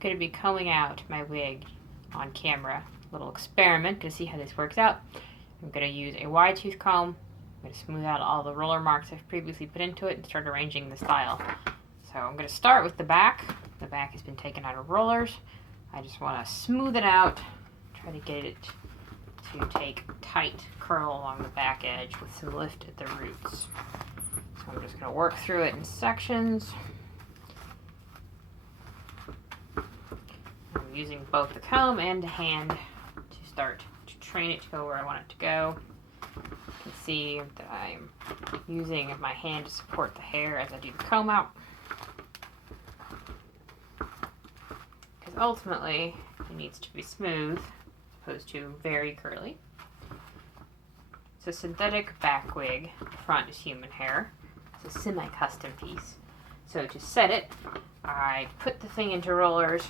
going to be combing out my wig on camera. A little experiment to see how this works out. I'm going to use a wide tooth comb. I'm going to smooth out all the roller marks I've previously put into it and start arranging the style. So I'm going to start with the back. The back has been taken out of rollers. I just want to smooth it out, try to get it to take tight curl along the back edge with some lift at the roots. So I'm just going to work through it in sections. I'm using both the comb and the hand to start to train it to go where I want it to go. You can see that I'm using my hand to support the hair as I do the comb out. Because ultimately, it needs to be smooth as opposed to very curly. It's a synthetic back wig. The front is human hair. It's a semi-custom piece. So to set it, I put the thing into rollers,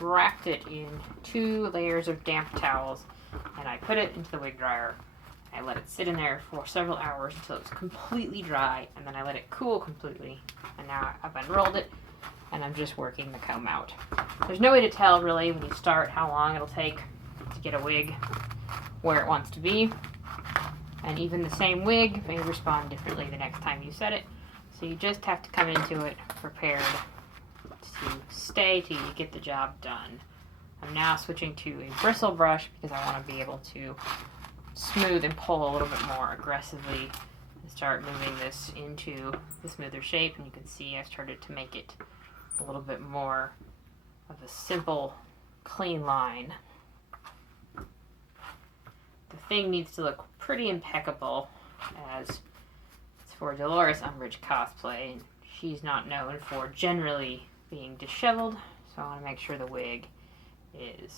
wrapped it in 2 layers of damp towels, and I put it into the wig dryer. I let it sit in there for several hours until it was completely dry, and then I let it cool completely. And now I've unrolled it, and I'm just working the comb out. There's no way to tell really when you start how long it'll take to get a wig where it wants to be. And even the same wig may respond differently the next time you set it. So you just have to come into it prepared to stay till you get the job done. I'm now switching to a bristle brush because I want to be able to smooth and pull a little bit more aggressively and start moving this into the smoother shape. And you can see I've started to make it a little bit more of a simple, clean line. The thing needs to look pretty impeccable as it's for Dolores Umbridge cosplay, and she's not known for generally being disheveled, so I want to make sure the wig is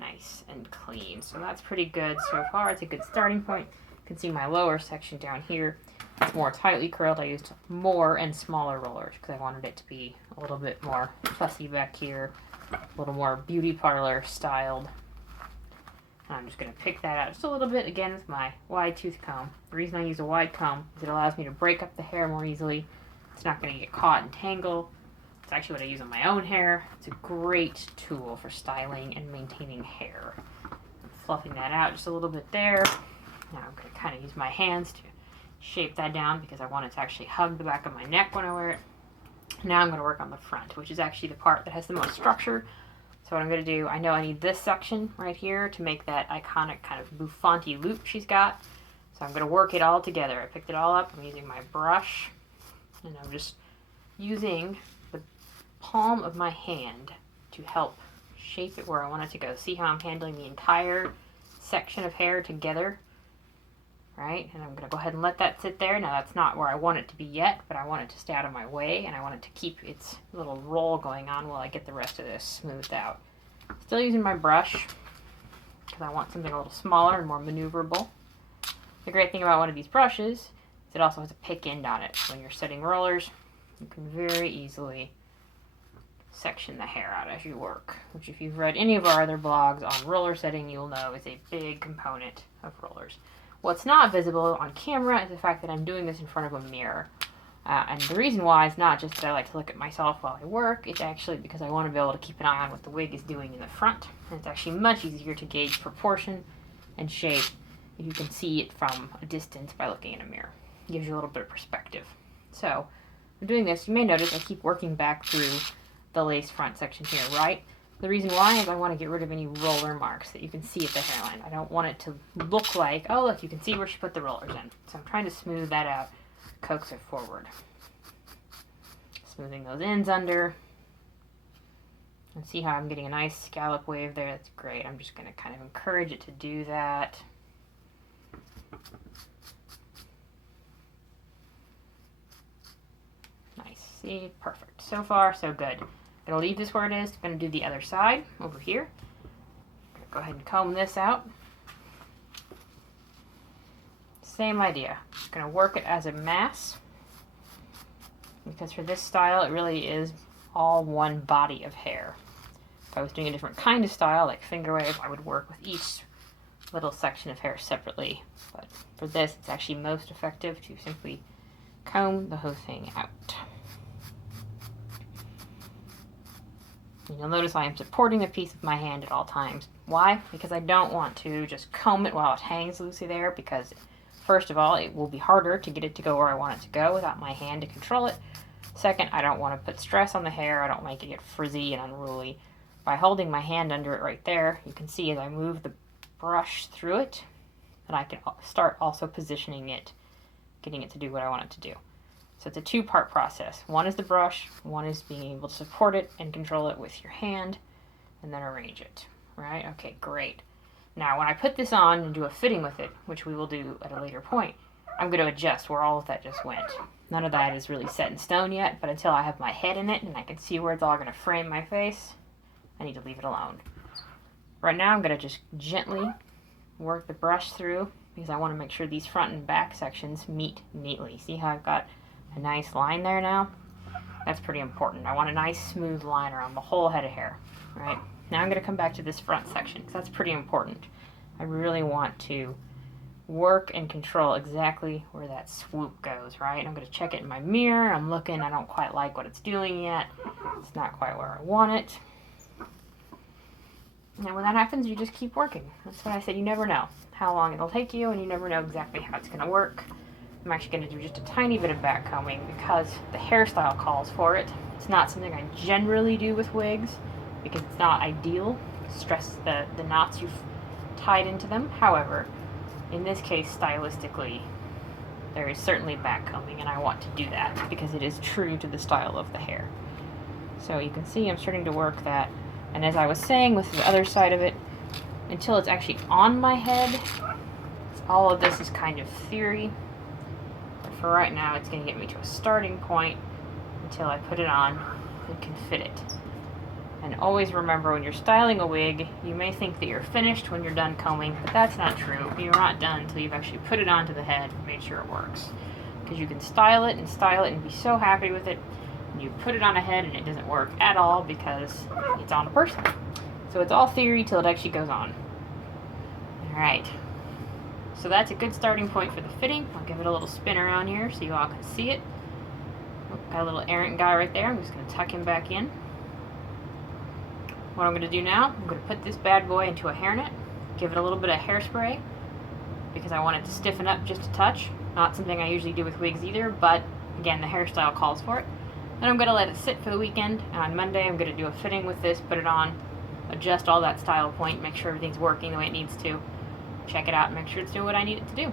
nice and clean. So that's pretty good so far. It's a good starting point. You can see my lower section down here. It's more tightly curled. I used more and smaller rollers because I wanted it to be a little bit more fussy back here, a little more beauty parlor styled. And I'm just going to pick that out just a little bit again with my wide tooth comb. The reason I use a wide comb is it allows me to break up the hair more easily. It's not going to get caught and tangle. It's actually what I use on my own hair. It's a great tool for styling and maintaining hair. I'm fluffing that out just a little bit there. Now I'm going to kind of use my hands to shape that down because I want it to actually hug the back of my neck when I wear it. Now I'm going to work on the front, which is actually the part that has the most structure. So what I'm going to do, I know I need this section right here to make that iconic kind of bouffant loop she's got. So I'm going to work it all together. I picked it all up. I'm using my brush, and I'm just using the palm of my hand to help shape it where I want it to go. See how I'm handling the entire section of hair together? Right? And I'm going to go ahead and let that sit there. Now that's not where I want it to be yet, but I want it to stay out of my way, and I want it to keep its little roll going on while I get the rest of this smoothed out. Still using my brush because I want something a little smaller and more maneuverable. The great thing about one of these brushes is it also has a pick end on it. When you're setting rollers, you can very easily section the hair out as you work, which if you've read any of our other blogs on roller setting, you'll know is a big component of rollers. What's not visible on camera is the fact that I'm doing this in front of a mirror. And the reason why is not just that I like to look at myself while I work, it's actually because I want to be able to keep an eye on what the wig is doing in the front. And it's actually much easier to gauge proportion and shape if you can see it from a distance by looking in a mirror. It gives you a little bit of perspective. So, I'm doing this. You may notice I keep working back through the lace front section here, right? The reason why is I want to get rid of any roller marks that you can see at the hairline. I don't want it to look like, oh look, you can see where she put the rollers in. So I'm trying to smooth that out, coax it forward. Smoothing those ends under. And see how I'm getting a nice scallop wave there? That's great. I'm just going to kind of encourage it to do that. Nice. See? Perfect. So far, so good. I'm going to leave this where it is. I'm going to do the other side over here. I'm going to go ahead and comb this out. Same idea. I'm going to work it as a mass. Because for this style, it really is all one body of hair. If I was doing a different kind of style, like finger wave, I would work with each little section of hair separately. But for this, it's actually most effective to simply comb the whole thing out. And you'll notice I am supporting the piece with my hand at all times. Why? Because I don't want to just comb it while it hangs loosely there, because first of all, it will be harder to get it to go where I want it to go without my hand to control it. Second, I don't want to put stress on the hair. I don't make it get frizzy and unruly. By holding my hand under it right there, you can see as I move the brush through it, that I can start also positioning it, getting it to do what I want it to do. So it's a two-part process. One is the brush, one is being able to support it and control it with your hand, and then arrange it, right? Okay, great. Now, when I put this on and do a fitting with it, which we will do at a later point, I'm going to adjust where all of that just went. None of that is really set in stone yet, but until I have my head in it and I can see where it's all going to frame my face, I need to leave it alone. Right now, I'm going to just gently work the brush through, because I want to make sure these front and back sections meet neatly. See how I've got a nice line there now? That's pretty important. I want a nice smooth line around the whole head of hair, right? Now I'm going to come back to this front section, because that's pretty important. I really want to work and control exactly where that swoop goes, right? I'm going to check it in my mirror. I'm looking. I don't quite like what it's doing yet. It's not quite where I want it. And when that happens, you just keep working. That's what I said. You never know how long it'll take you, and you never know exactly how it's going to work. I'm actually going to do just a tiny bit of back combing because the hairstyle calls for it. It's not something I generally do with wigs because it's not ideal to stress the knots you've tied into them. However, in this case, stylistically, there is certainly back combing, and I want to do that because it is true to the style of the hair. So you can see I'm starting to work that. And as I was saying with the other side of it, until it's actually on my head, all of this is kind of theory. But for right now, it's going to get me to a starting point until I put it on and can fit it. And always remember, when you're styling a wig, you may think that you're finished when you're done combing, but that's not true. You're not done until you've actually put it onto the head and made sure it works. Because you can style it and be so happy with it, and you put it on a head and it doesn't work at all because it's on a person. So it's all theory till it actually goes on. Alright, so that's a good starting point for the fitting. I'll give it a little spin around here so you all can see it. Got a little errant guy right there. I'm just going to tuck him back in. What I'm going to do now, I'm going to put this bad boy into a hairnet, give it a little bit of hairspray, because I want it to stiffen up just a touch. Not something I usually do with wigs either, but again, the hairstyle calls for it. Then I'm going to let it sit for the weekend, and on Monday I'm going to do a fitting with this, put it on, adjust all that style point, make sure everything's working the way it needs to, check it out, and make sure it's doing what I need it to do.